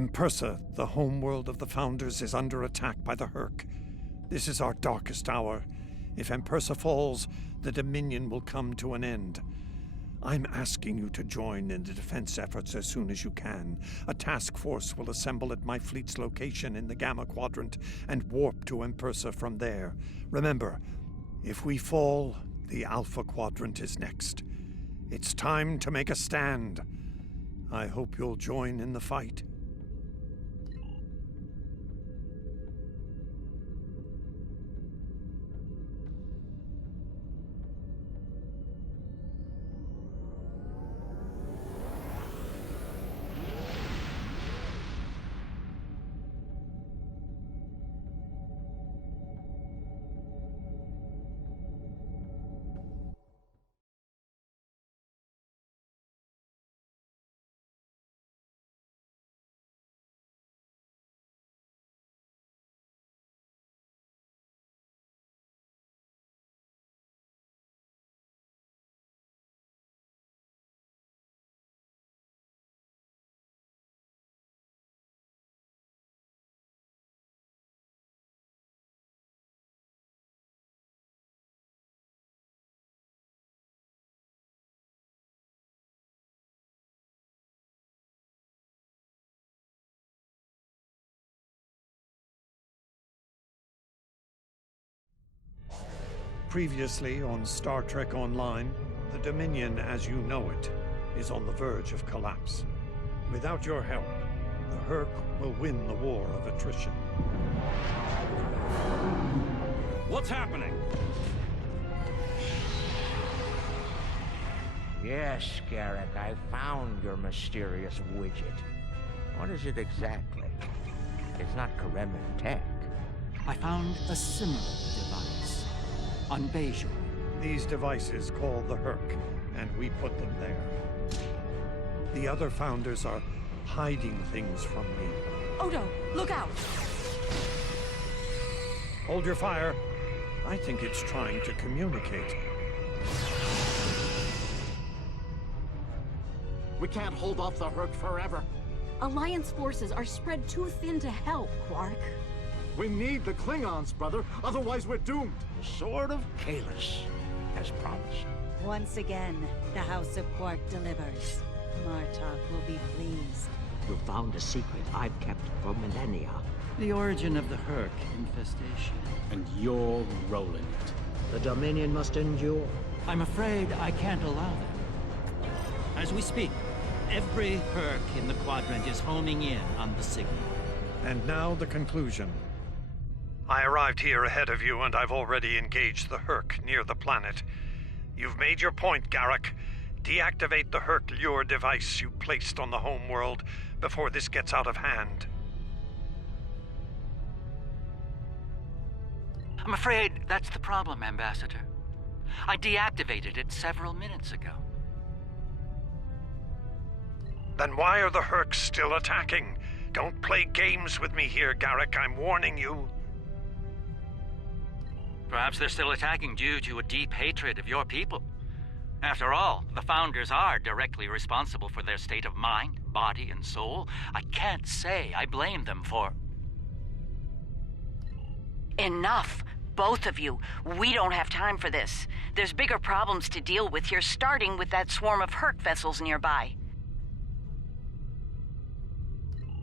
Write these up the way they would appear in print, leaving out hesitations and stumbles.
Empersa, the homeworld of the Founders, is under attack by the Herc. This is our darkest hour. If Empersa falls, the Dominion will come to an end. I'm asking you to join in the defense efforts as soon as you can. A task force will assemble at my fleet's location in the Gamma Quadrant and warp to Empersa from there. Remember, if we fall, the Alpha Quadrant is next. It's time to make a stand. I hope you'll join in the fight. Previously on Star Trek Online, the Dominion as you know it is on the verge of collapse. Without your help, the Herc will win the war of attrition. What's happening? Yes, Garrick, I found your mysterious widget. What is it exactly? It's not Kremen tech. I found a similar device on Bejor. These devices call the Herc, and we put them there. The other Founders are hiding things from me. Odo, look out! Hold your fire. I think it's trying to communicate. We can't hold off the Herc forever. Alliance forces are spread too thin to help, Quark. We need the Klingons, brother. Otherwise, we're doomed. The Sword of Kahless, as promised. Once again, the House of Quark delivers. Martok will be pleased. You found a secret I've kept for millennia. The origin of the Herc infestation. And you're rolling it. The Dominion must endure. I'm afraid I can't allow that. As we speak, every Herc in the Quadrant is homing in on the signal. And now the conclusion. I arrived here ahead of you, and I've already engaged the Herc near the planet. You've made your point, Garrick. Deactivate the Herc lure device you placed on the homeworld before this gets out of hand. I'm afraid that's the problem, Ambassador. I deactivated it several minutes ago. Then why are the Hercs still attacking? Don't play games with me here, Garrick. I'm warning you. Perhaps they're still attacking due to a deep hatred of your people. After all, the Founders are directly responsible for their state of mind, body, and soul. I can't say I blame them for... Enough! Both of you. We don't have time for this. There's bigger problems to deal with here, starting with that swarm of Herc vessels nearby.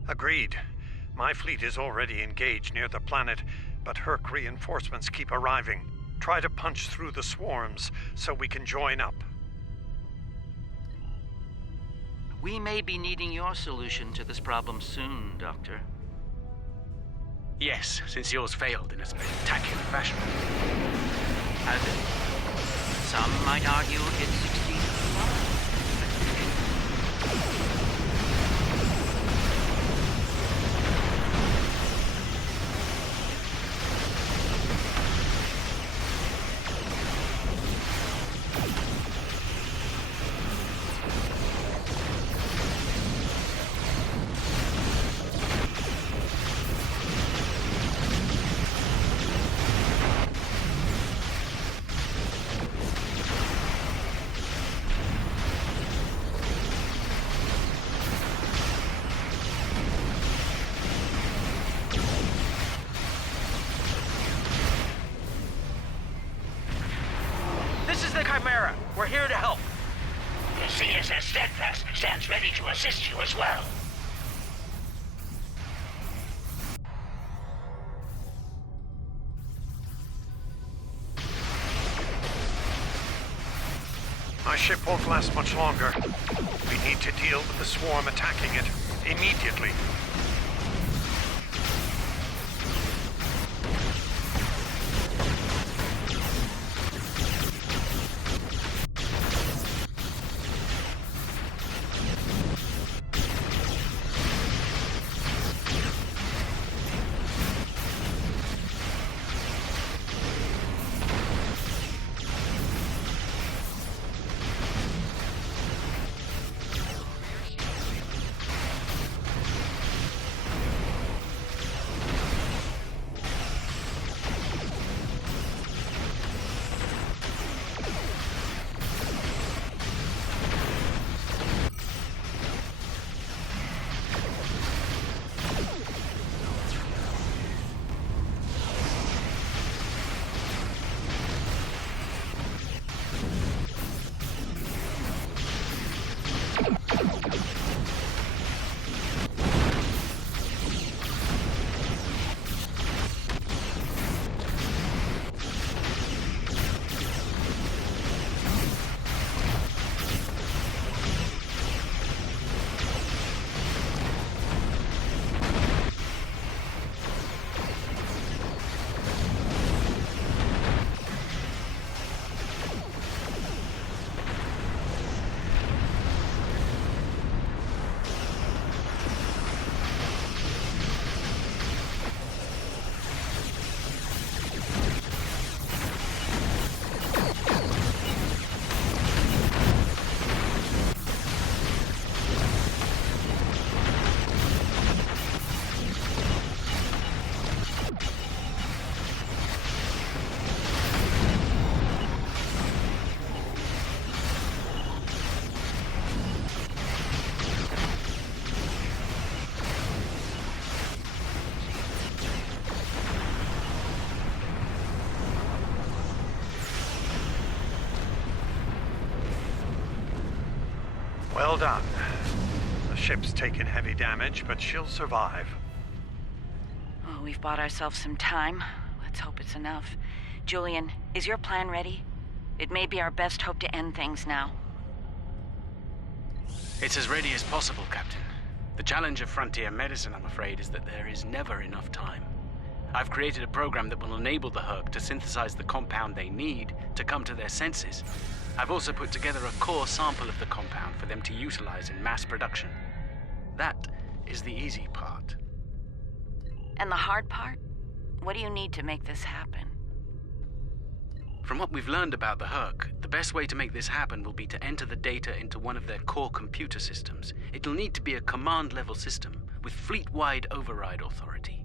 Agreed. My fleet is already engaged near the planet, but Herc reinforcements keep arriving. Try to punch through the swarms so we can join up. We may be needing your solution to this problem soon, Doctor. Yes, since yours failed in a spectacular fashion. Has it? Some might argue it succeeded. the Chimera. We're here to help. The CSS Steadfast stands ready to assist you as well. My ship won't last much longer. We need to deal with the swarm attacking it immediately. Well done. The ship's taken heavy damage, but she'll survive. Oh, we've bought ourselves some time. Let's hope it's enough. Julian, is your plan ready? It may be our best hope to end things now. It's as ready as possible, Captain. The challenge of frontier medicine, I'm afraid, is that there is never enough time. I've created a program that will enable the Herc to synthesize the compound they need to come to their senses. I've also put together a core sample of the compound for them to utilize in mass production. That is the easy part. And the hard part? What do you need to make this happen? From what we've learned about the Herc, the best way to make this happen will be to enter the data into one of their core computer systems. It'll need to be a command-level system with fleet-wide override authority.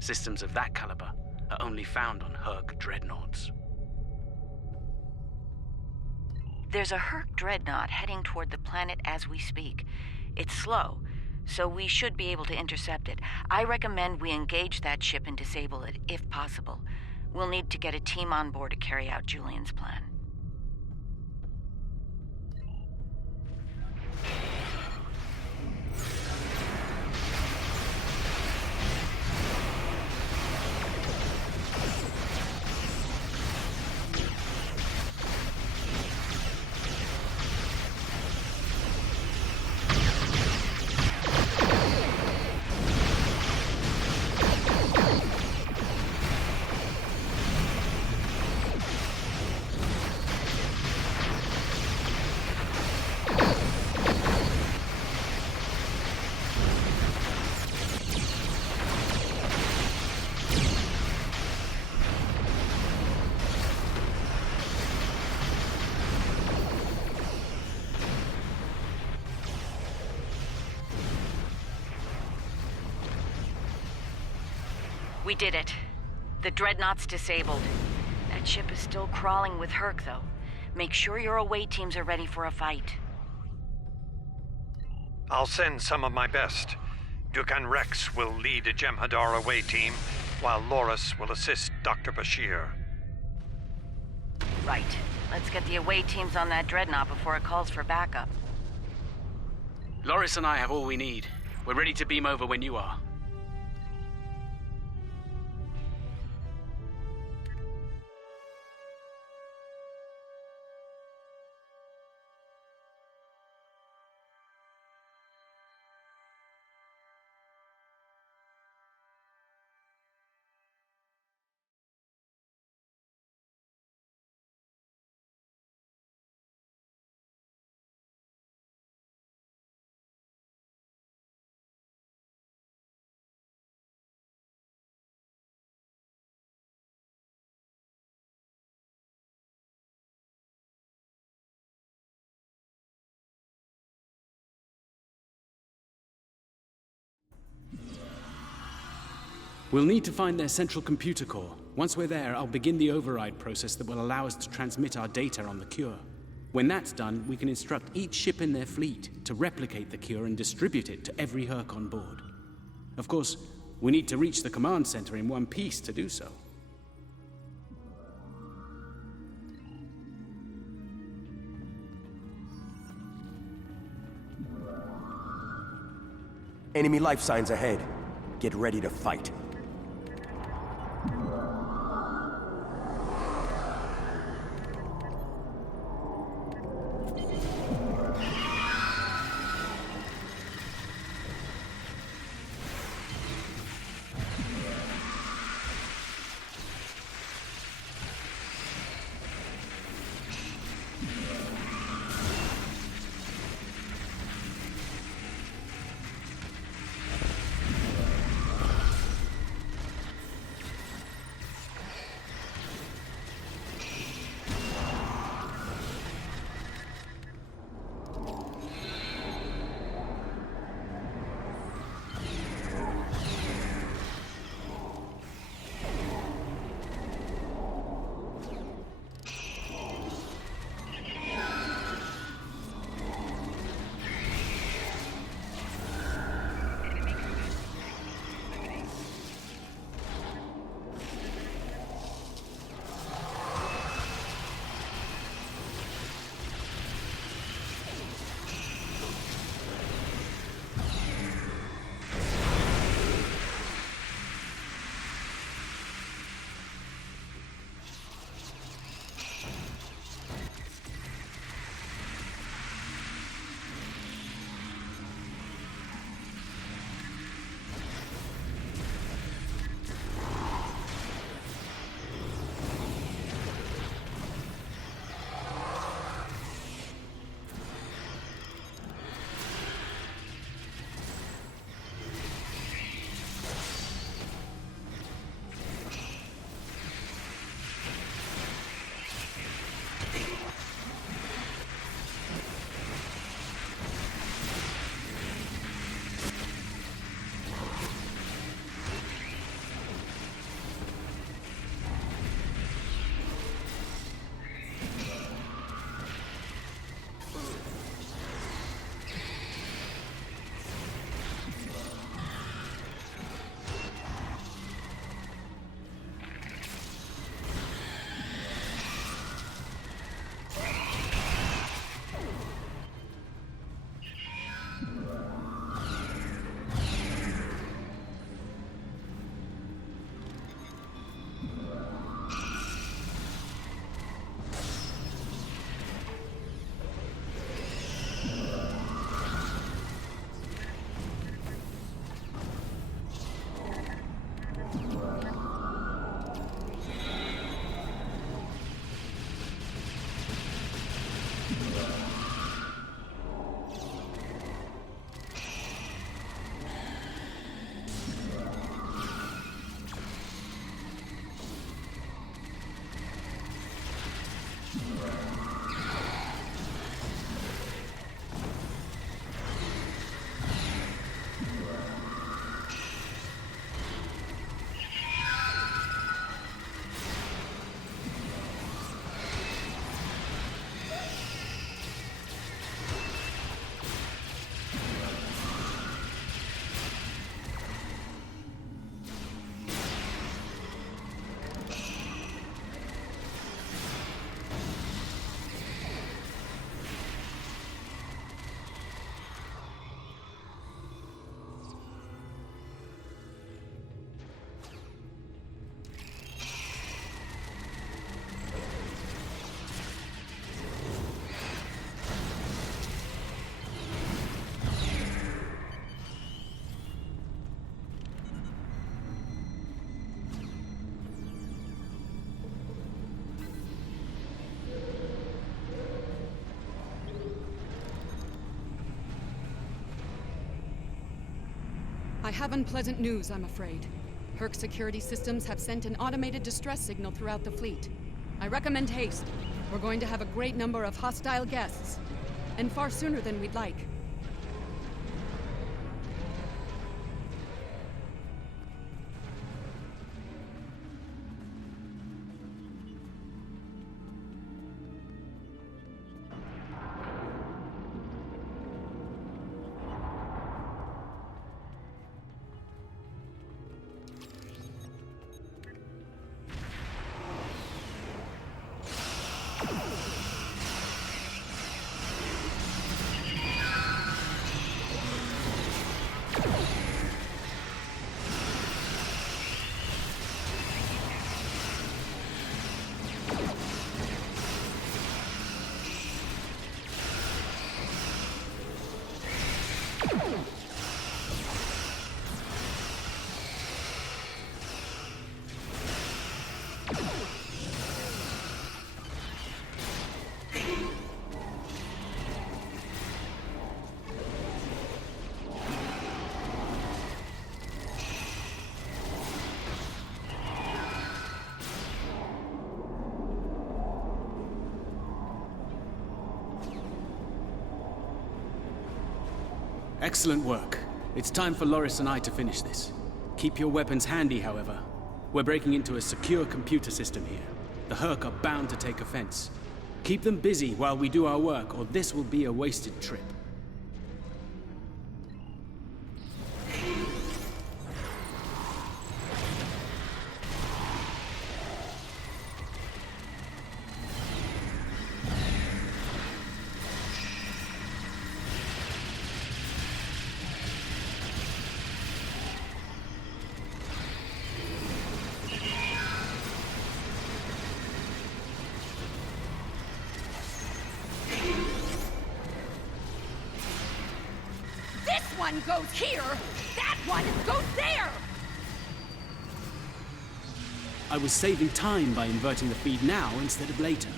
Systems of that caliber are only found on Herc dreadnoughts. There's a Herc dreadnought heading toward the planet as we speak. It's slow, so we should be able to intercept it. I recommend we engage that ship and disable it, if possible. We'll need to get a team on board to carry out Julian's plan. We did it. The dreadnought's disabled. That ship is still crawling with Herc, though. Make sure your away teams are ready for a fight. I'll send some of my best. Dukan Rex will lead a Jem'Hadar away team, while Loris will assist Dr. Bashir. Right. Let's get the away teams on that dreadnought before it calls for backup. Loris and I have all we need. We're ready to beam over when you are. We'll need to find their central computer core. Once we're there, I'll begin the override process that will allow us to transmit our data on the cure. When that's done, we can instruct each ship in their fleet to replicate the cure and distribute it to every Herc on board. Of course, we need to reach the command center in one piece to do so. Enemy life signs ahead. Get ready to fight. I have unpleasant news, I'm afraid. Herc security systems have sent an automated distress signal throughout the fleet. I recommend haste. We're going to have a great number of hostile guests, and far sooner than we'd like. Excellent work. It's time for Loris and I to finish this. Keep your weapons handy, however. We're breaking into a secure computer system here. The Herc are bound to take offense. Keep them busy while we do our work, or this will be a wasted trip. One goes here, that one goes there! I was saving time by inverting the feed now instead of later.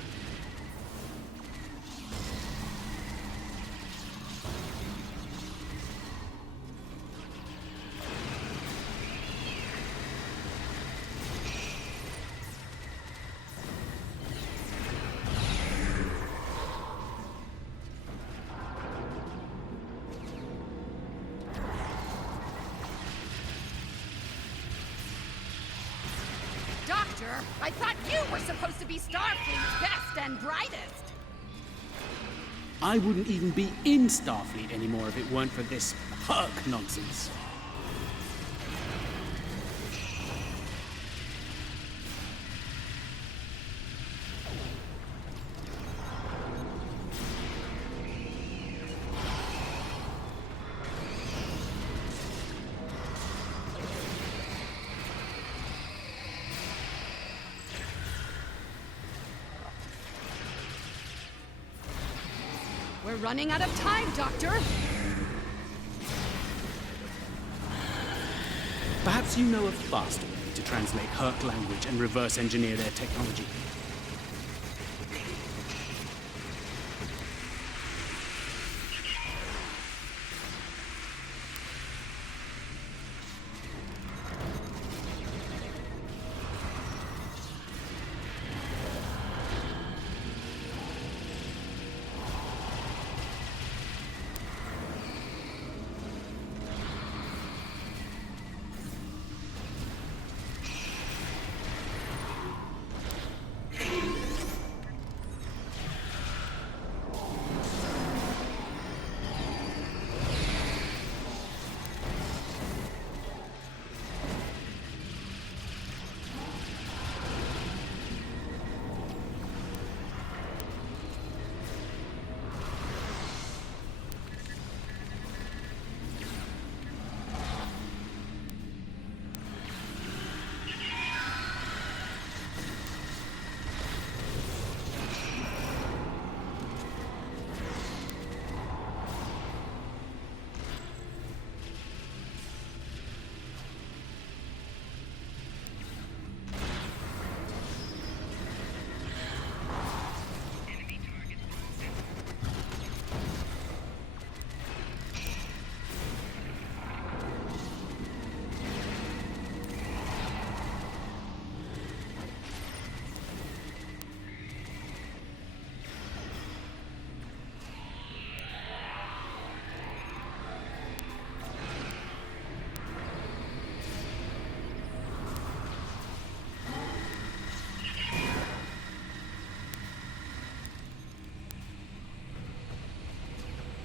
I thought you were supposed to be Starfleet's best and brightest. I wouldn't even be in Starfleet anymore if it weren't for this Herc nonsense. We're running out of time, Doctor! Perhaps you know a faster way to translate Herc language and reverse engineer their technology.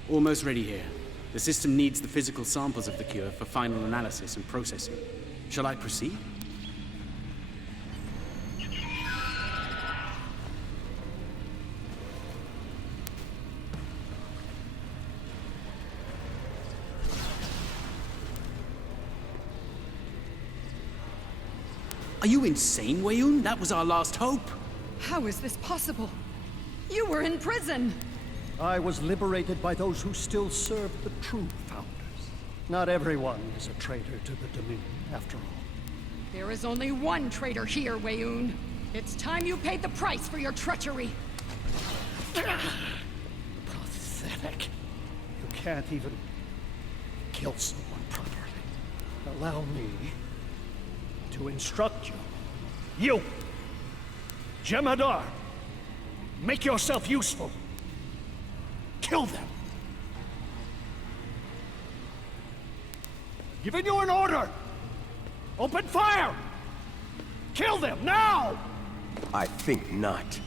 Almost ready here. The system needs the physical samples of the cure for final analysis and processing. Shall I proceed? Are you insane, Weyoun? That was our last hope. How is this possible? You were in prison! I was liberated by those who still serve the true Founders. Not everyone is a traitor to the Dominion, after all. There is only one traitor here, Weyoun. It's time you paid the price for your treachery. Pathetic. You can't even kill someone properly. Allow me to instruct you. You! Jemadar! Make yourself useful. Kill them. Giving you an order. Open fire! Kill them, now! I think not.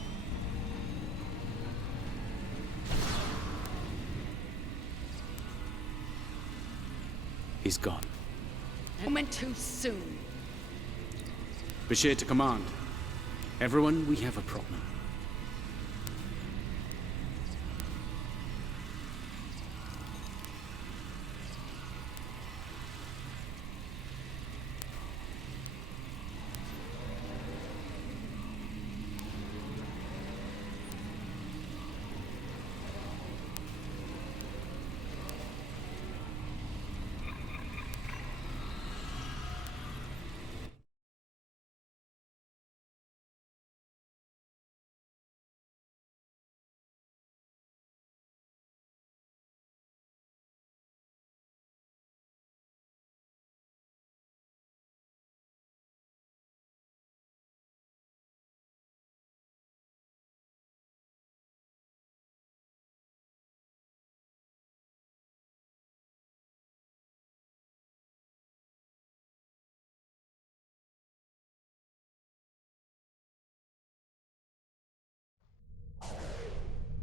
He's gone. A moment too soon. Bashir to command. Everyone, we have a problem.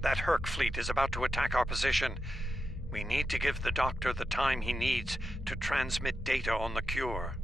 That Herc fleet is about to attack our position. We need to give the Doctor the time he needs to transmit data on the cure.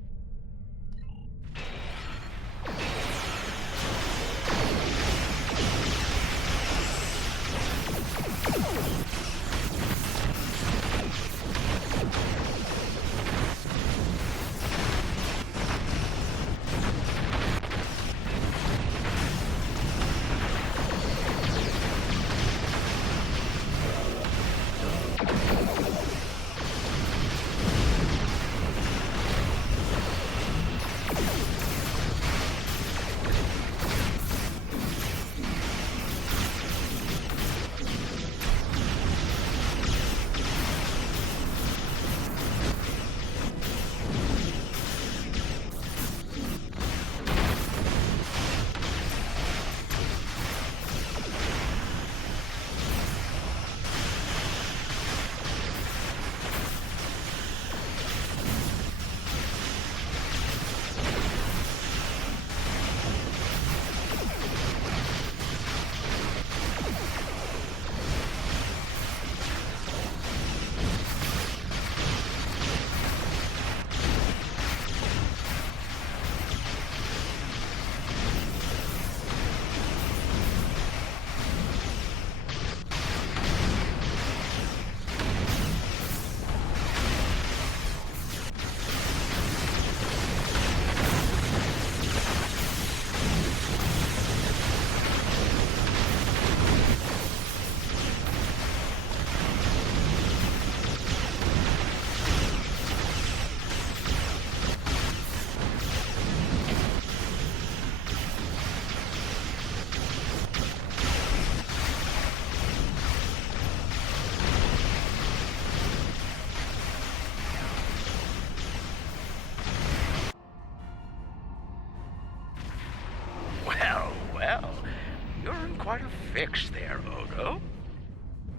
Quite a fix there, Odo.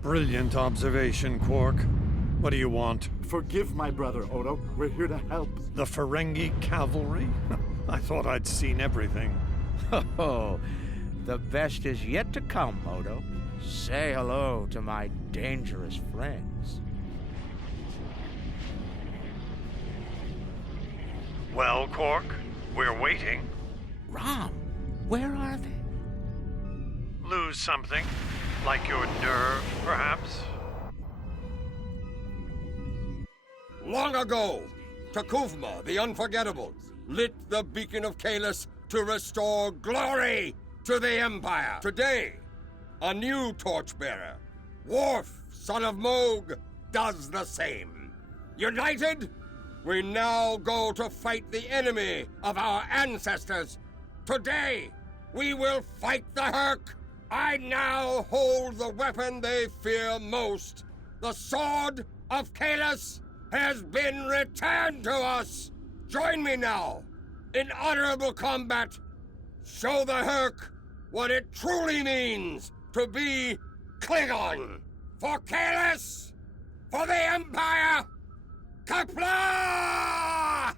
Brilliant observation, Quark. What do you want? Forgive my brother, Odo. We're here to help. The Ferengi cavalry? I thought I'd seen everything. Oh, the best is yet to come, Odo. Say hello to my dangerous friends. Well, Quark, we're waiting. Rom, where are they? Lose something? Like your nerve, perhaps? Long ago, Takuvma, the Unforgettable, lit the beacon of Kalis to restore glory to the Empire. Today, a new torchbearer, Worf, son of Moog, does the same. United, we now go to fight the enemy of our ancestors. Today, we will fight the Herc. I now hold the weapon they fear most. The Sword of Kalis has been returned to us. Join me now in honorable combat. Show the Herc what it truly means to be Klingon. For Kalis, for the Empire, Kapla!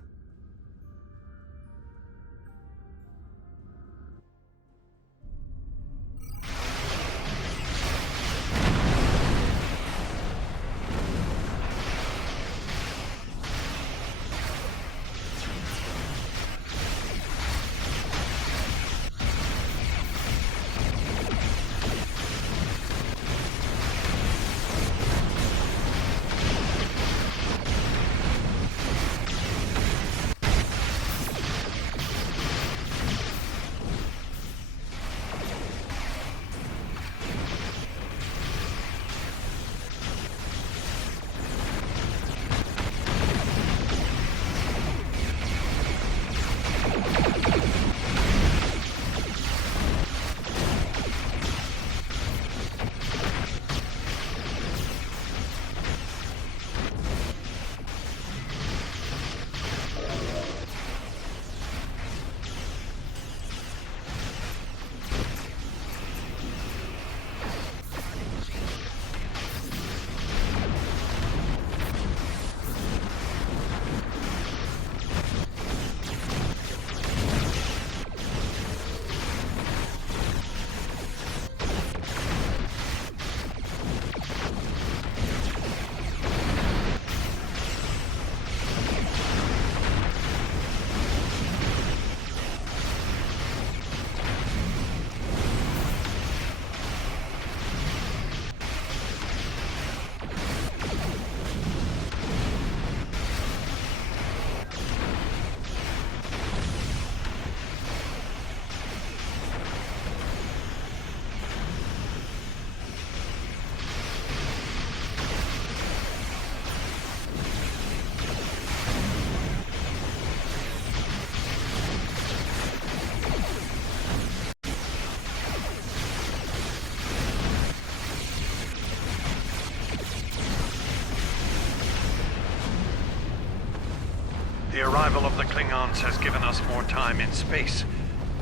The arrival of the Klingons has given us more time in space,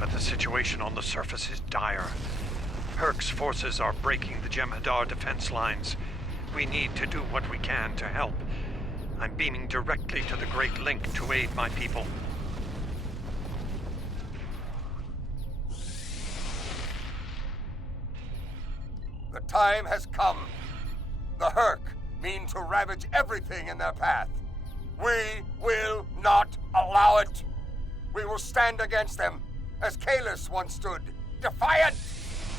but the situation on the surface is dire. Herc's forces are breaking the Jem'Hadar defense lines. We need to do what we can to help. I'm beaming directly to the Great Link to aid my people. The time has come. The Herc mean to ravage everything in their path. We will not allow it. We will stand against them as Kalis once stood, defiant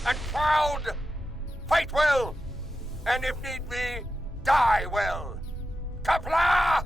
and proud. Fight well, and if need be, die well. Kapla!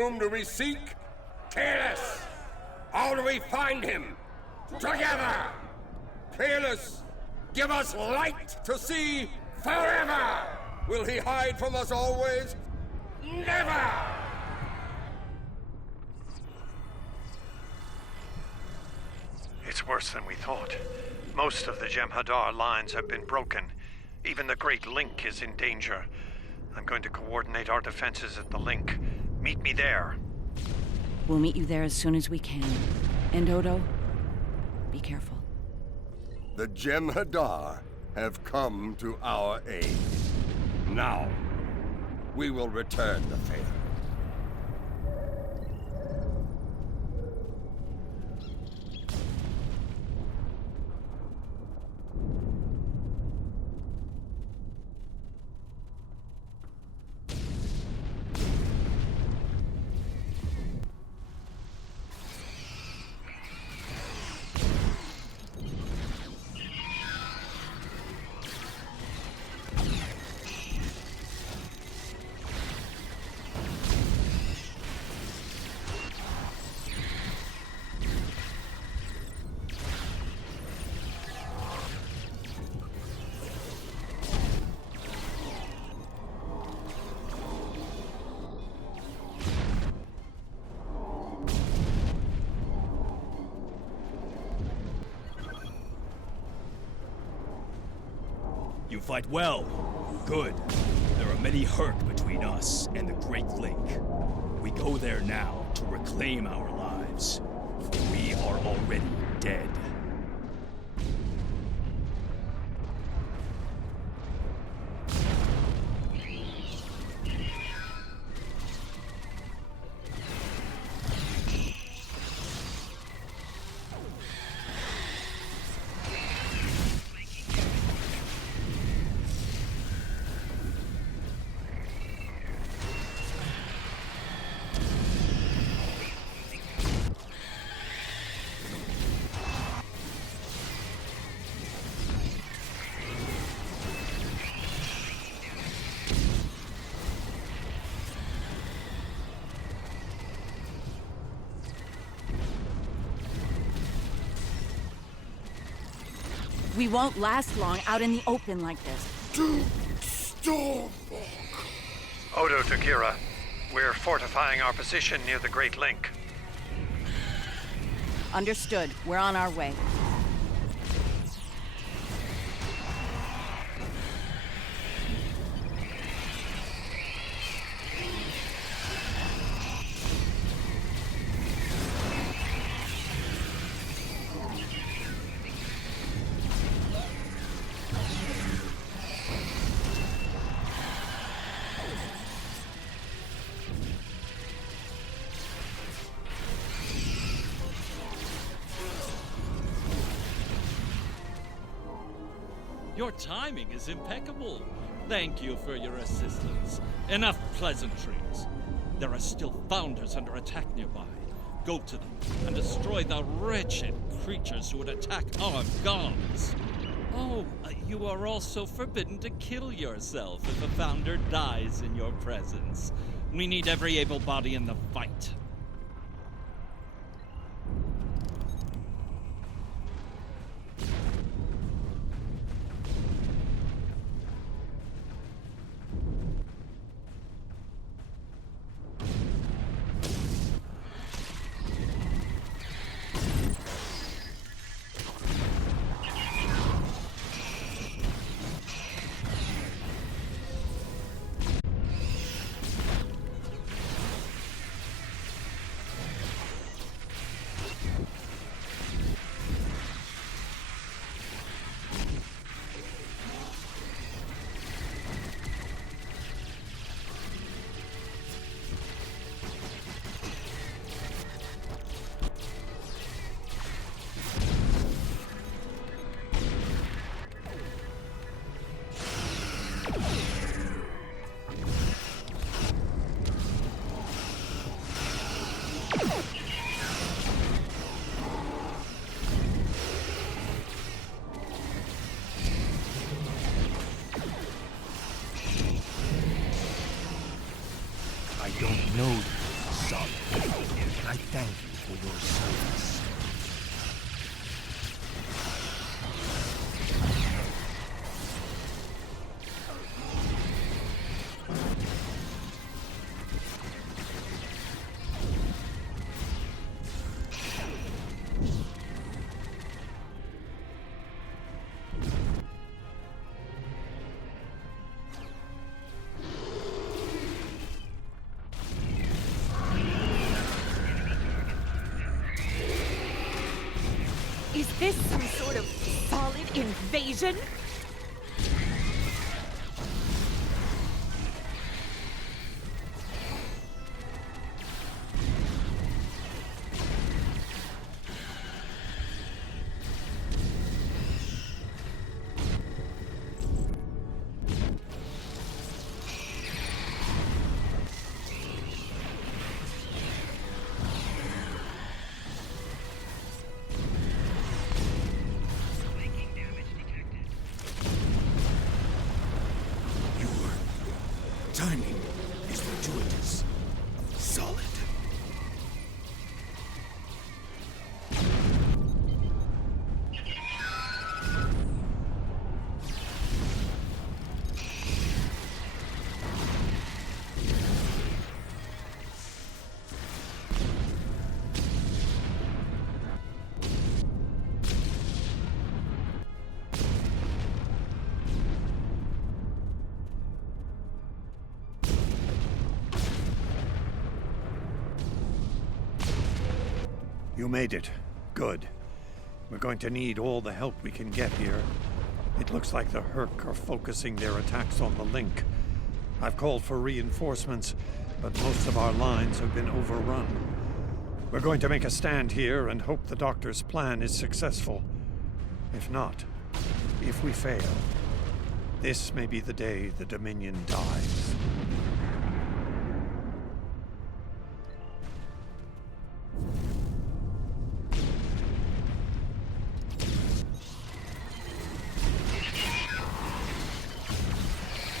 Whom do we seek? Kalis! How do we find him? Together! Kalis, give us light to see forever! Will he hide from us always? Never! It's worse than we thought. Most of the Jem'Hadar lines have been broken. Even the Great Link is in danger. I'm going to coordinate our defenses at the link. Meet me there. We'll meet you there as soon as we can. And Odo, be careful. The Jem'Hadar have come to our aid. Now, we will return the favor. You fight well. Good. There are many Hurk between us and the Great Link. We go there now to reclaim our lives. We are already dead. We won't last long out in the open like this. Odo to Kira. We're fortifying our position near the Great Link. Understood. We're on our way. Your timing is impeccable. Thank you for your assistance. Enough pleasantries. There are still Founders under attack nearby. Go to them and destroy the wretched creatures who would attack our gods. Oh, you are also forbidden to kill yourself if a Founder dies in your presence. We need every able body in the fight. invasion? Timing is fortuitous. Solid. You made it. Good. We're going to need all the help we can get here. It looks like the Herc are focusing their attacks on the link. I've called for reinforcements, but most of our lines have been overrun. We're going to make a stand here and hope the Doctor's plan is successful. If not, if we fail, this may be the day the Dominion dies.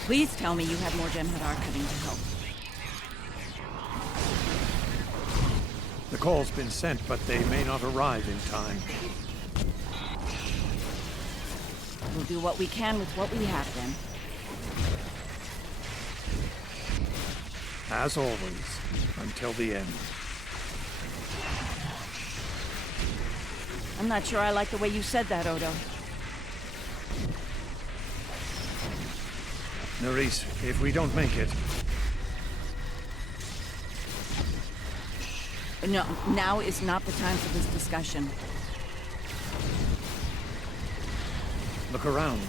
Please tell me you have more Jem'Hadar coming to help. The call's been sent, but they may not arrive in time. We'll do what we can with what we have, then. As always, until the end. I'm not sure I like the way you said that, Odo. Nerys, if we don't make it... No, now is not the time for this discussion. Look around.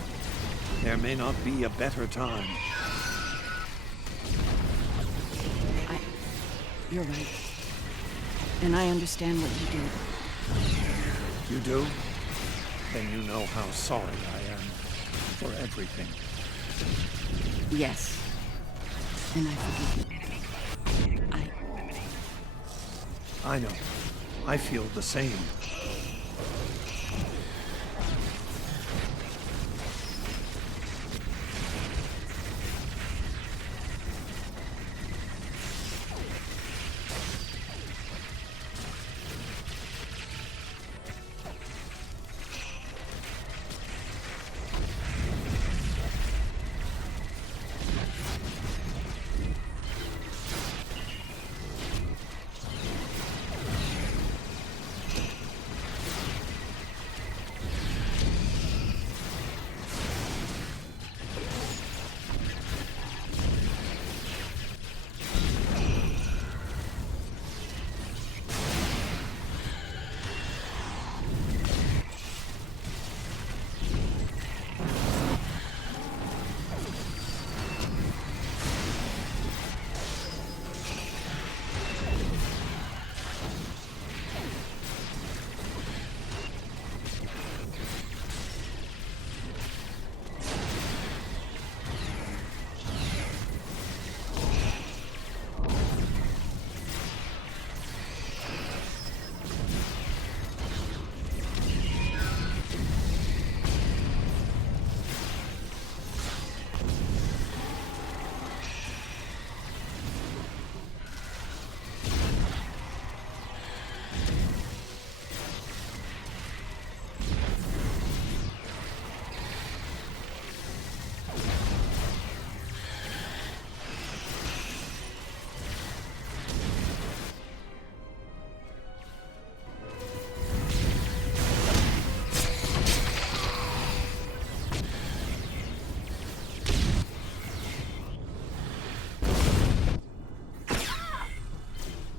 There may not be a better time. You're right. And I understand what you did. You do? Then you know how sorry I am for everything. Yes. And I forgive you. I know. I feel the same.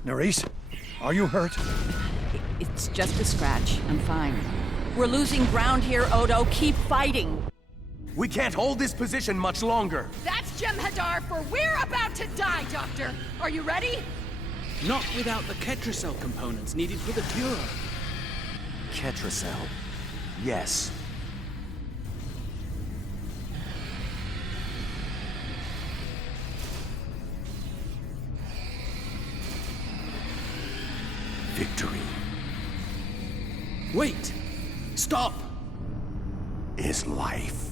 Nerys, are you hurt? It's just a scratch. I'm fine. We're losing ground here, Odo. Keep fighting. We can't hold this position much longer. That's Jem'Hadar, for we're about to die, Doctor. Are you ready? Not without the Ketracell components needed for the cure. Ketracell. Yes. Victory. Wait! Stop! Is life.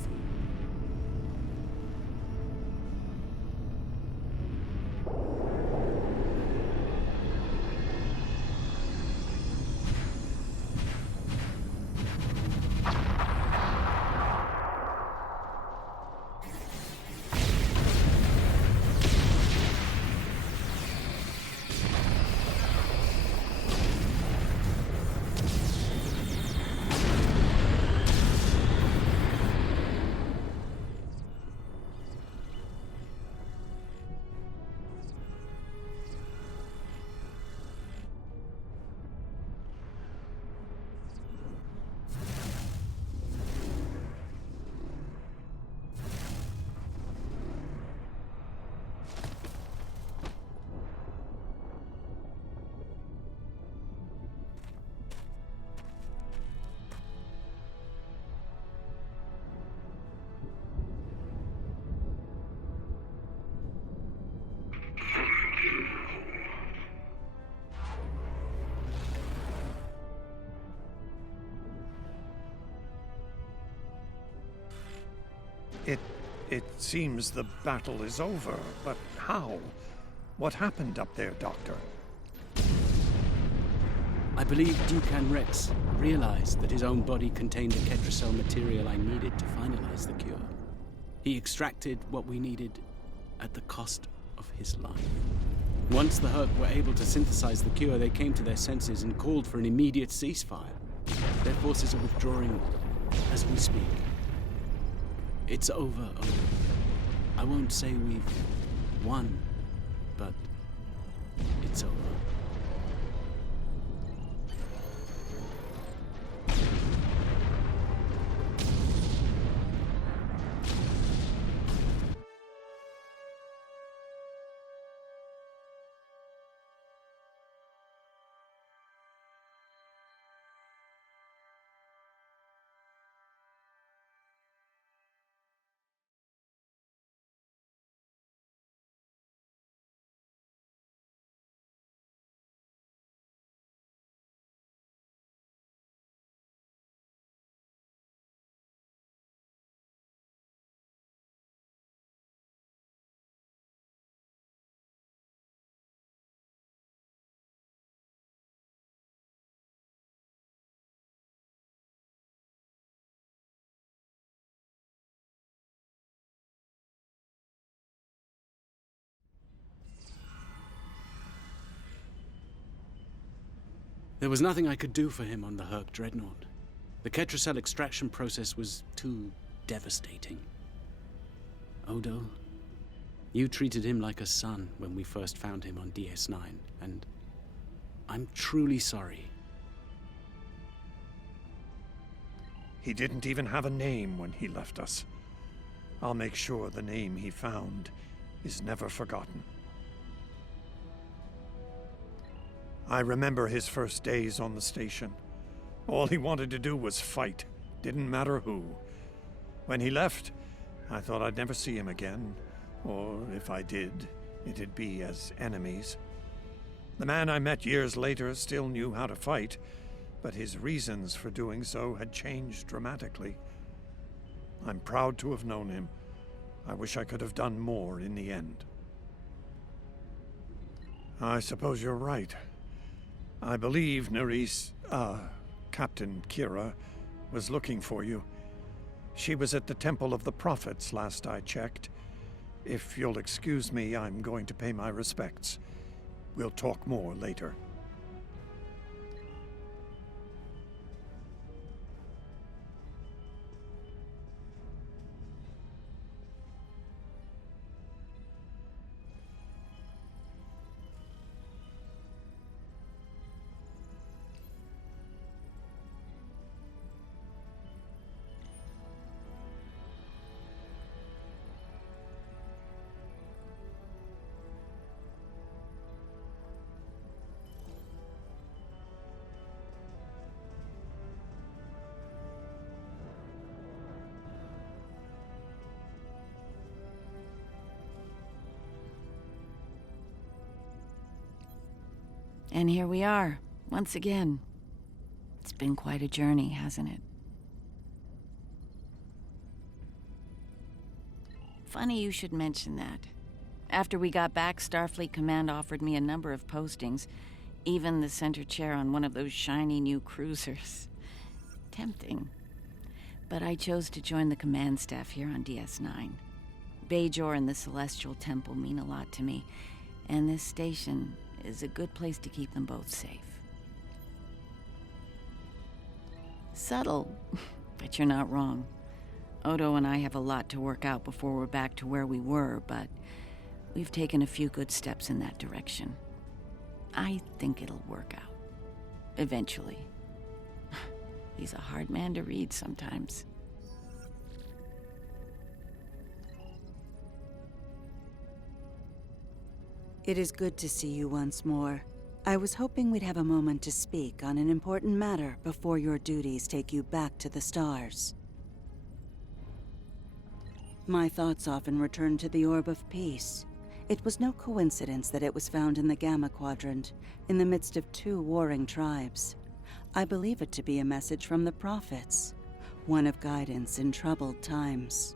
It seems the battle is over, but how? What happened up there, Doctor? I believe Dukan Rex realized that his own body contained the Ketracell material I needed to finalize the cure. He extracted what we needed at the cost of his life. Once the Herc were able to synthesize the cure, they came to their senses and called for an immediate ceasefire. Their forces are withdrawing as we speak. It's over, Odo. I won't say we've won, but it's over. There was nothing I could do for him on the Herc Dreadnought. The Ketracell extraction process was too devastating. Odo, you treated him like a son when we first found him on DS9, and I'm truly sorry. He didn't even have a name when he left us. I'll make sure the name he found is never forgotten. I remember his first days on the station. All he wanted to do was fight. Didn't matter who. When he left, I thought I'd never see him again. Or if I did, it'd be as enemies. The man I met years later still knew how to fight, but his reasons for doing so had changed dramatically. I'm proud to have known him. I wish I could have done more in the end. I suppose you're right. I believe Captain Kira was looking for you. She was at the Temple of the Prophets last I checked. If you'll excuse me, I'm going to pay my respects. We'll talk more later. And here we are, once again. It's been quite a journey, hasn't it? Funny you should mention that. After we got back, Starfleet Command offered me a number of postings, even the center chair on one of those shiny new cruisers. Tempting. But I chose to join the command staff here on DS9. Bajor and the Celestial Temple mean a lot to me, and this station is a good place to keep them both safe. Subtle, but you're not wrong. Odo and I have a lot to work out before we're back to where we were, but we've taken a few good steps in that direction. I think it'll work out. Eventually. He's a hard man to read sometimes. It is good to see you once more. I was hoping we'd have a moment to speak on an important matter before your duties take you back to the stars. My thoughts often return to the Orb of Peace. It was no coincidence that it was found in the Gamma Quadrant, in the midst of two warring tribes. I believe it to be a message from the prophets, one of guidance in troubled times.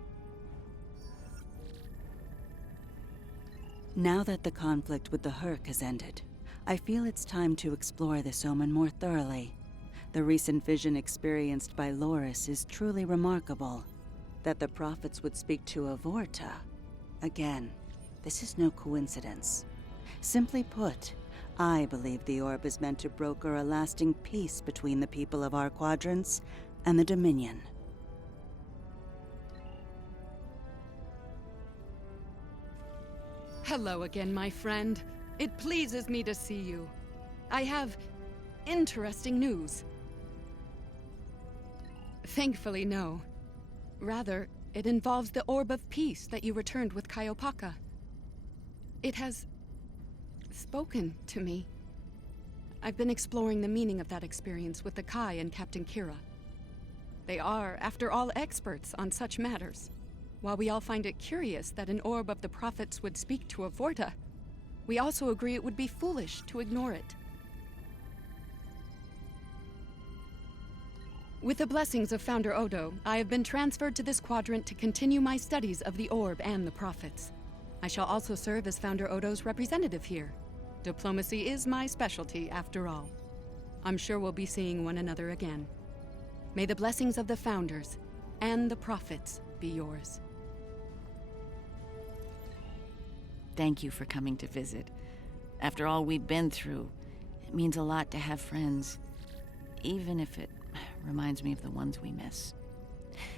Now that the conflict with the Hurk has ended, I feel it's time to explore this omen more thoroughly. The recent vision experienced by Loris is truly remarkable. That the prophets would speak to a Vorta. Again, this is no coincidence. Simply put, I believe the orb is meant to broker a lasting peace between the people of our quadrants and the Dominion. Hello again, my friend. It pleases me to see you. I have interesting news. Thankfully, no. Rather, it involves the Orb of Peace that you returned with Kaiopaka. It has spoken to me. I've been exploring the meaning of that experience with the Kai and Captain Kira. They are, after all, experts on such matters. While we all find it curious that an orb of the prophets would speak to a Vorta, we also agree it would be foolish to ignore it. With the blessings of Founder Odo, I have been transferred to this quadrant to continue my studies of the orb and the prophets. I shall also serve as Founder Odo's representative here. Diplomacy is my specialty, after all. I'm sure we'll be seeing one another again. May the blessings of the Founders and the prophets be yours. Thank you for coming to visit. After all we've been through, it means a lot to have friends, even if it reminds me of the ones we miss.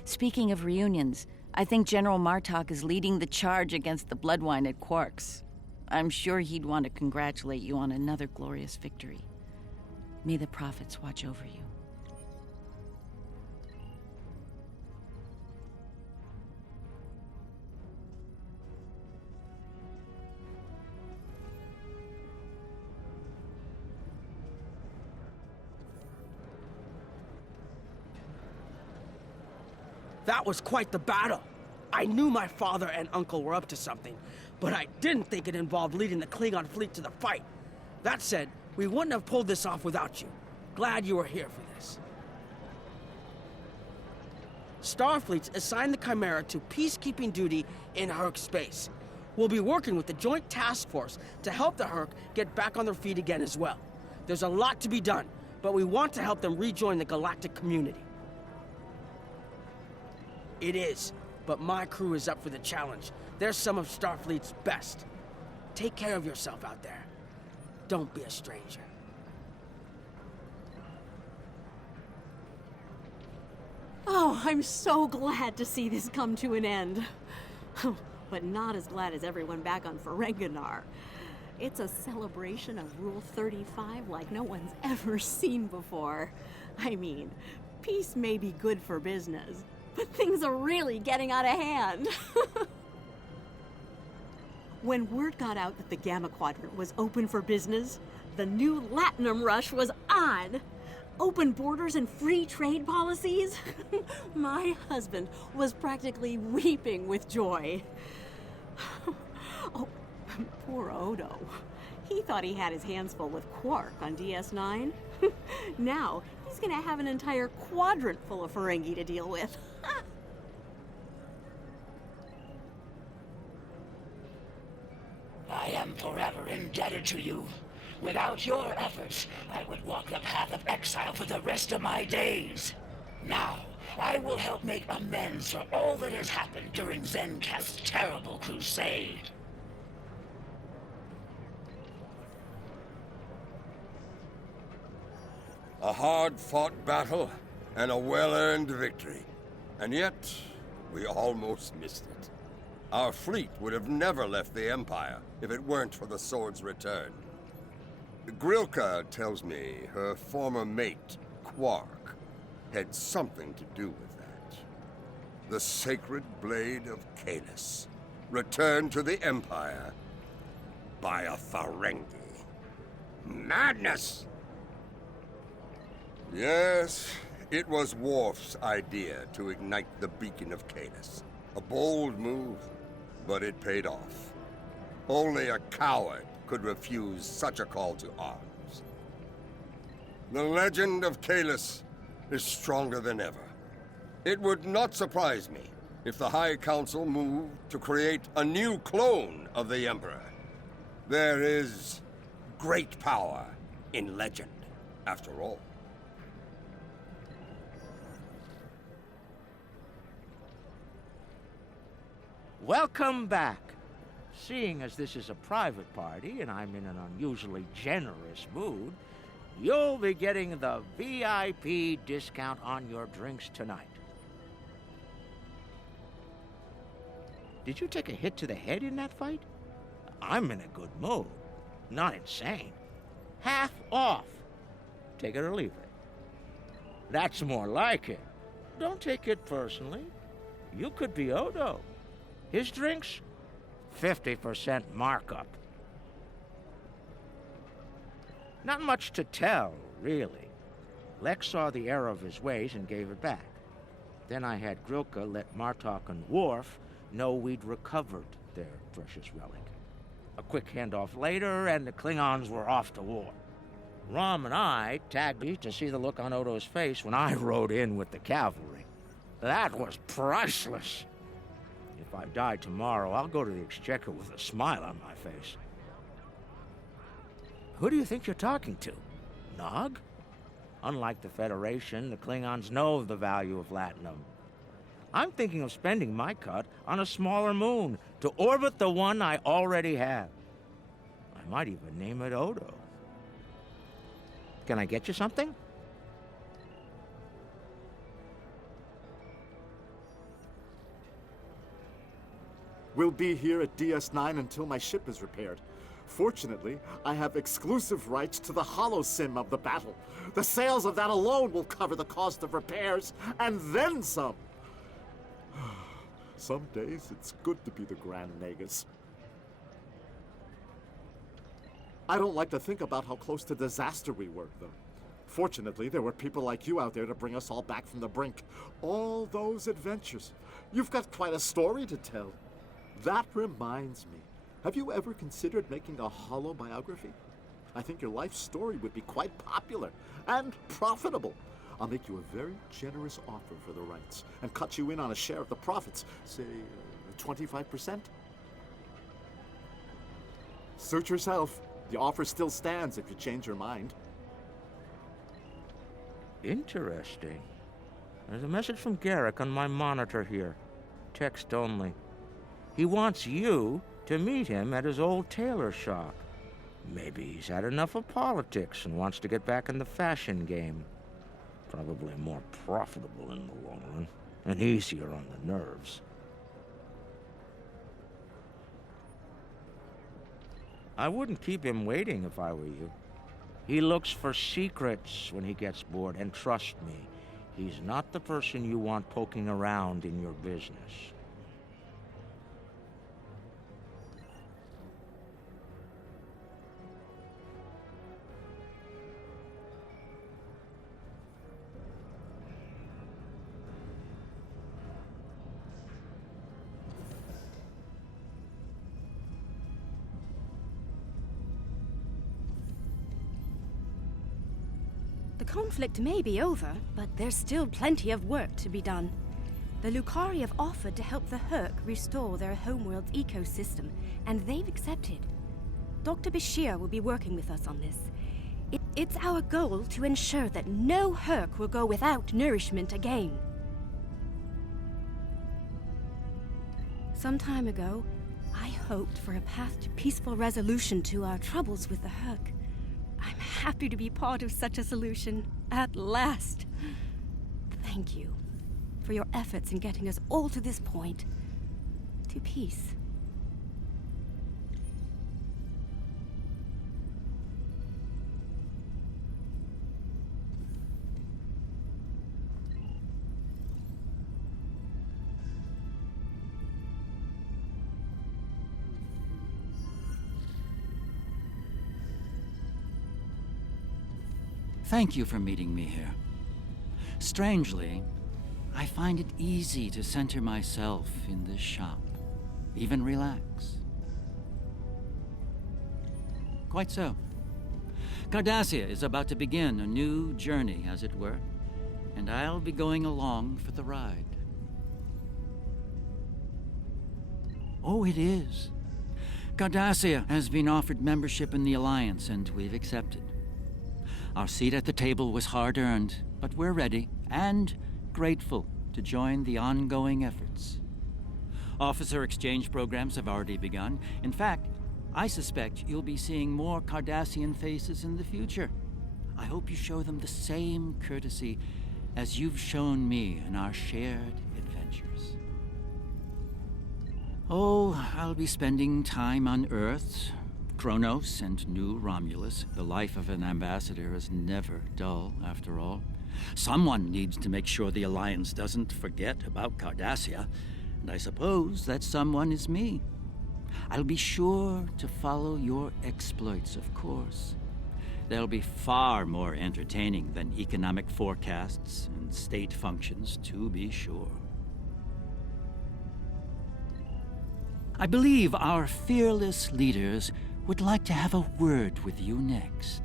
Speaking of reunions, I think General Martok is leading the charge against the Bloodwine at Quark's. I'm sure he'd want to congratulate you on another glorious victory. May the prophets watch over you. That was quite the battle. I knew my father and uncle were up to something, but I didn't think it involved leading the Klingon fleet to the fight. That said, we wouldn't have pulled this off without you. Glad you were here for this. Starfleet's assigned the Chimera to peacekeeping duty in Hurk space. We'll be working with the Joint Task Force to help the Hurk get back on their feet again as well. There's a lot to be done, but we want to help them rejoin the galactic community. It is, but my crew is up for the challenge. They're some of Starfleet's best. Take care of yourself out there. Don't be a stranger. Oh, I'm so glad to see this come to an end. But not as glad as everyone back on Ferenginar. It's a celebration of Rule 35 like no one's ever seen before. I mean, peace may be good for business, but things are really getting out of hand. When word got out that the Gamma Quadrant was open for business, the new Latinum rush was on. Open borders and free trade policies? My husband was practically weeping with joy. Oh, poor Odo. He thought he had his hands full with Quark on DS9. Now, he's gonna have an entire quadrant full of Ferengi to deal with. I am forever indebted to you. Without your efforts, I would walk the path of exile for the rest of my days. Now, I will help make amends for all that has happened during Zencast's terrible crusade. A hard-fought battle and a well-earned victory. And yet, we almost missed it. Our fleet would have never left the Empire if it weren't for the sword's return. Grilka tells me her former mate, Quark, had something to do with that. The sacred blade of Kahless, returned to the Empire by a Ferengi. Madness! Yes, it was Worf's idea to ignite the beacon of Kahless. A bold move, but it paid off. Only a coward could refuse such a call to arms. The legend of Kahless is stronger than ever. It would not surprise me if the High Council moved to create a new clone of the Emperor. There is great power in legend, after all. Welcome back. Seeing as this is a private party and I'm in an unusually generous mood, you'll be getting the VIP discount on your drinks tonight. Did you take a hit to the head in that fight? I'm in a good mood. Not insane. Half off. Take it or leave it. That's more like it. Don't take it personally. You could be Odo. His drinks? 50% markup. Not much to tell, really. Lex saw the error of his ways and gave it back. Then I had Grilka let Martok and Worf know we'd recovered their precious relic. A quick handoff later, and the Klingons were off to war. Rom and I tagged me to see the look on Odo's face when I rode in with the cavalry. That was priceless. If I die tomorrow, I'll go to the Exchequer with a smile on my face. Who do you think you're talking to? Nog? Unlike the Federation, the Klingons know the value of latinum. I'm thinking of spending my cut on a smaller moon to orbit the one I already have. I might even name it Odo. Can I get you something? We'll be here at DS9 until my ship is repaired. Fortunately, I have exclusive rights to the holosim of the battle. The sales of that alone will cover the cost of repairs, and then some. Some days, it's good to be the Grand Nagus. I don't like to think about how close to disaster we were, though. Fortunately, there were people like you out there to bring us all back from the brink. All those adventures. You've got quite a story to tell. That reminds me. Have you ever considered making a holo biography? I think your life story would be quite popular and profitable. I'll make you a very generous offer for the rights and cut you in on a share of the profits, say 25%. Suit yourself. The offer still stands if you change your mind. Interesting. There's a message from Garrick on my monitor here. Text only. He wants you to meet him at his old tailor shop. Maybe he's had enough of politics and wants to get back in the fashion game. Probably more profitable in the long run, and easier on the nerves. I wouldn't keep him waiting if I were you. He looks for secrets when he gets bored, and trust me, he's not the person you want poking around in your business. conflict may be over, but there's still plenty of work to be done. The Lucari have offered to help the Herc restore their homeworld's ecosystem, and they've accepted. Dr. Bashir will be working with us on this. It's our goal to ensure that no Herc will go without nourishment again. Some time ago, I hoped for a path to peaceful resolution to our troubles with the Herc. I'm happy to be part of such a solution, at last. Thank you for your efforts in getting us all to this point, to peace. Thank you for meeting me here. Strangely, I find it easy to center myself in this shop, even relax. Quite so. Cardassia is about to begin a new journey, as it were, and I'll be going along for the ride. Oh, it is. Cardassia has been offered membership in the Alliance, and we've accepted. Our seat at the table was hard-earned, but we're ready and grateful to join the ongoing efforts. Officer exchange programs have already begun. In fact, I suspect you'll be seeing more Cardassian faces in the future. I hope you show them the same courtesy as you've shown me in our shared adventures. Oh, I'll be spending time on Earth, Kronos, and New Romulus. The life of an ambassador is never dull, after all. Someone needs to make sure the Alliance doesn't forget about Cardassia, and I suppose that someone is me. I'll be sure to follow your exploits, of course. They'll be far more entertaining than economic forecasts and state functions, to be sure. I believe our fearless leaders would like to have a word with you next.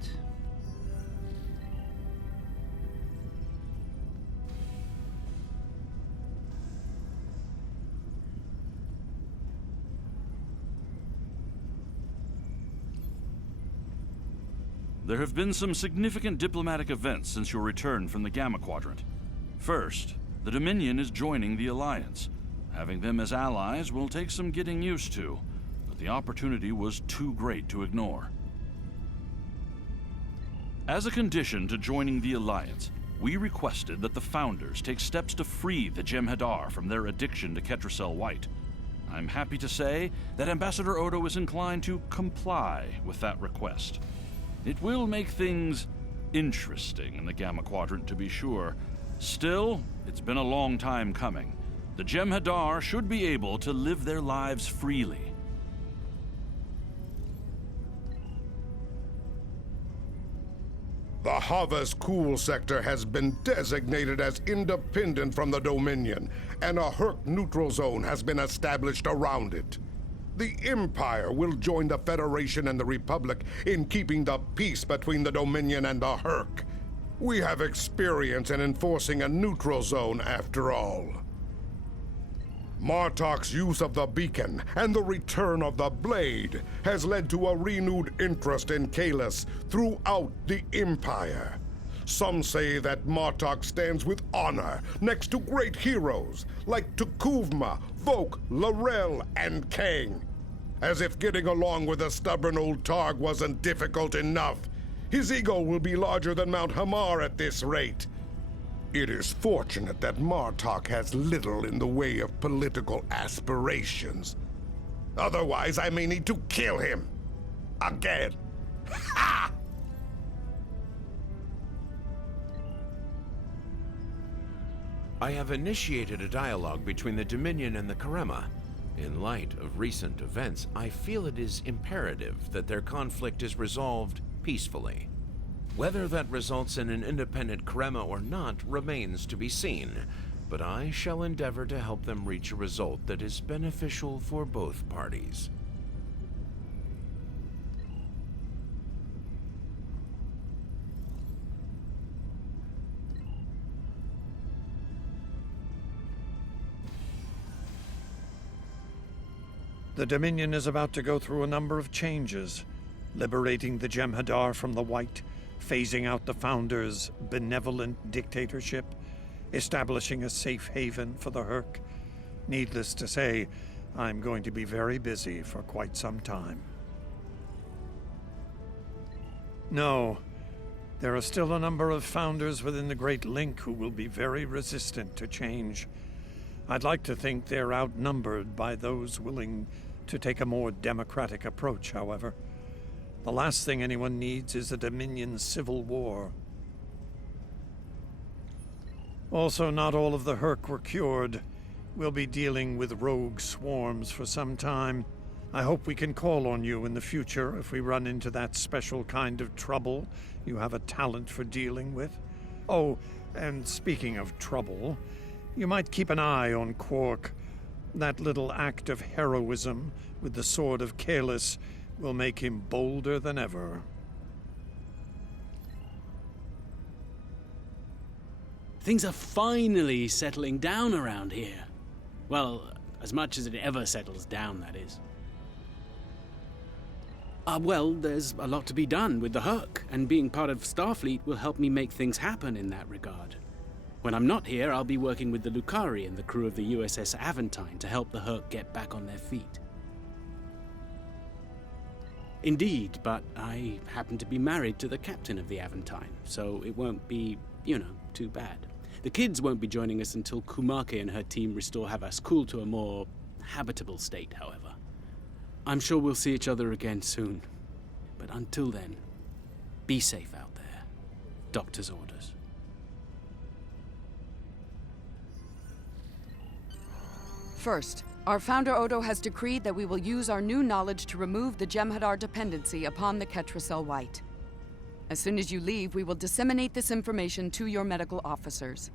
There have been some significant diplomatic events since your return from the Gamma Quadrant. First, the Dominion is joining the Alliance. Having them as allies will take some getting used to, but the opportunity was too great to ignore. As a condition to joining the Alliance, we requested that the Founders take steps to free the Jem'Hadar from their addiction to Ketracel White. I'm happy to say that Ambassador Odo is inclined to comply with that request. It will make things interesting in the Gamma Quadrant, to be sure. Still, it's been a long time coming. The Jem'Hadar should be able to live their lives freely. The Hava's Cool sector has been designated as independent from the Dominion, and a Herc neutral zone has been established around it. The Empire will join the Federation and the Republic in keeping the peace between the Dominion and the Herc. We have experience in enforcing a neutral zone, after all. Martok's use of the beacon and the return of the blade has led to a renewed interest in Kahless throughout the Empire. Some say that Martok stands with honor next to great heroes like Tukuvma, Vok, L'Rell, and Kang. As if getting along with a stubborn old Targ wasn't difficult enough, his ego will be larger than Mount Hamar at this rate. It is fortunate that Martok has little in the way of political aspirations. Otherwise, I may need to kill him. Again. Ha! I have initiated a dialogue between the Dominion and the Karema. In light of recent events, I feel it is imperative that their conflict is resolved peacefully. Whether that results in an independent Karema or not remains to be seen, but I shall endeavor to help them reach a result that is beneficial for both parties. The Dominion is about to go through a number of changes, liberating the Jem'Hadar from the White, phasing out the Founders' benevolent dictatorship, establishing a safe haven for the Herc. Needless to say, I'm going to be very busy for quite some time. No, there are still a number of Founders within the Great Link who will be very resistant to change. I'd like to think they're outnumbered by those willing to take a more democratic approach, however. The last thing anyone needs is a Dominion civil war. Also, not all of the Herc were cured. We'll be dealing with rogue swarms for some time. I hope we can call on you in the future if we run into that special kind of trouble you have a talent for dealing with. Oh, and speaking of trouble, you might keep an eye on Quark. That little act of heroism with the Sword of Kahless will make him bolder than ever. Things are finally settling down around here. Well, as much as it ever settles down, that is. Well, there's a lot to be done with the Herc, and being part of Starfleet will help me make things happen in that regard. When I'm not here, I'll be working with the Lucari and the crew of the USS Aventine to help the Herc get back on their feet. Indeed, but I happen to be married to the captain of the Aventine, so it won't be, too bad. The kids won't be joining us until Kumake and her team restore Havas-Kul to a more habitable state, however. I'm sure we'll see each other again soon. But until then, be safe out there. Doctor's orders. First, our founder Odo has decreed that we will use our new knowledge to remove the Jem'Hadar dependency upon the Ketracel White. As soon as you leave, we will disseminate this information to your medical officers.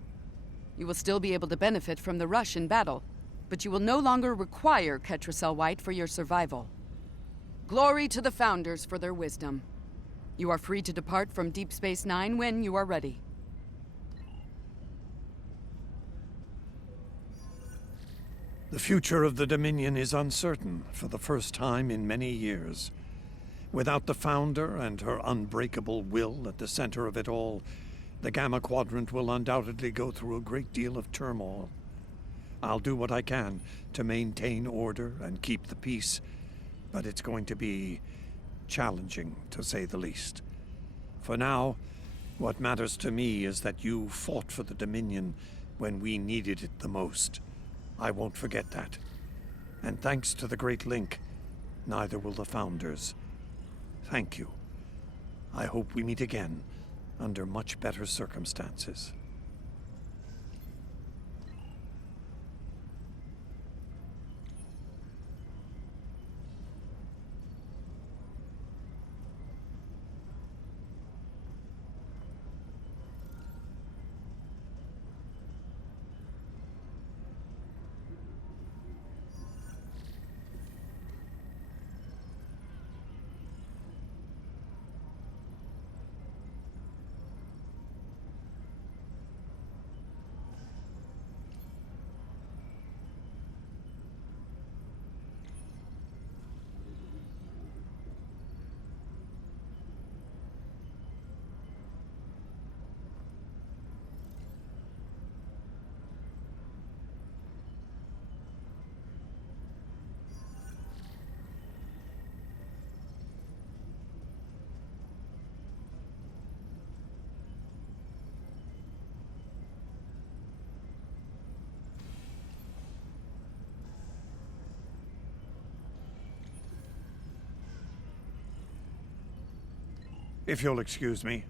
You will still be able to benefit from the rush in battle, but you will no longer require Ketracel White for your survival. Glory to the Founders for their wisdom. You are free to depart from Deep Space Nine when you are ready. The future of the Dominion is uncertain for the first time in many years. Without the Founder and her unbreakable will at the center of it all, the Gamma Quadrant will undoubtedly go through a great deal of turmoil. I'll do what I can to maintain order and keep the peace, but it's going to be challenging, to say the least. For now, what matters to me is that you fought for the Dominion when we needed it the most. I won't forget that. And thanks to the Great Link, neither will the Founders. Thank you. I hope we meet again under much better circumstances. If you'll excuse me.